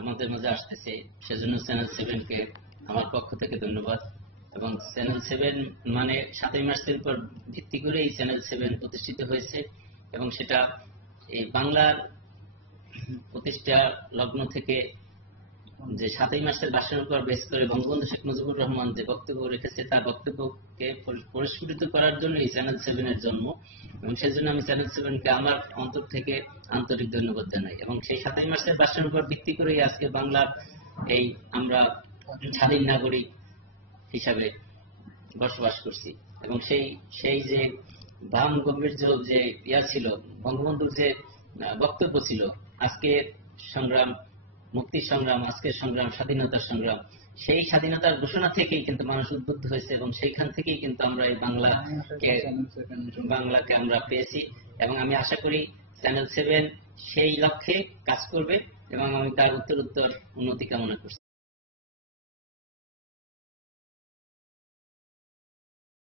আমাদের মাঝে আসতেছে, সেজন্য চ্যানেল 7 কে আমার পক্ষ থেকে ধন্যবাদ। এবং চ্যানেল 7 মানে 7ই মার্চের উপর ভিত্তি করে এই চ্যানেল 7 প্রতিষ্ঠিত হয়েছে, এবং সেটা এই বাংলার প্রতিষ্ঠা লগ্ন থেকে যে 7ই মার্চের ভাষণের উপর বেস করে বঙ্গবন্ধু শেখ মুজিবুর রহমান যে বক্তব্য রেখেছে তার বক্তব্যকে পরিস্ফুটিত করার জন্য এই চ্যানেল 7 এর জন্ম, এবং সেজন্য আমি চ্যানেল 7 কে আমার অন্তর থেকে আন্তরিক ধন্যবাদ জানাই। এবং সেই 7ই মার্চের ভাষণের উপর ভিত্তি করেই আজকে বাংলার এই আমরা স্বাধীন নাগরিক হিসাবে বসবাস করছি। এবং সেই সেই যে বাম গম্ভীর্য যে ছিল, বঙ্গবন্ধুর যে বক্তব্য ছিল, আজকের সংগ্রাম, মুক্তির সংগ্রাম, আজকের সংগ্রাম, স্বাধীনতার সংগ্রাম, সেই স্বাধীনতার ঘোষণা থেকেই কিন্তু মানুষ উদ্বুদ্ধ হয়েছে, এবং সেইখান থেকেই কিন্তু আমরা এই বাংলাকে আমরা পেয়েছি। এবং আমি আশা করি চ্যানেল 7 সেই লক্ষ্যে কাজ করবে, এবং আমি তার উত্তরোত্তর উন্নতি কামনা করছি।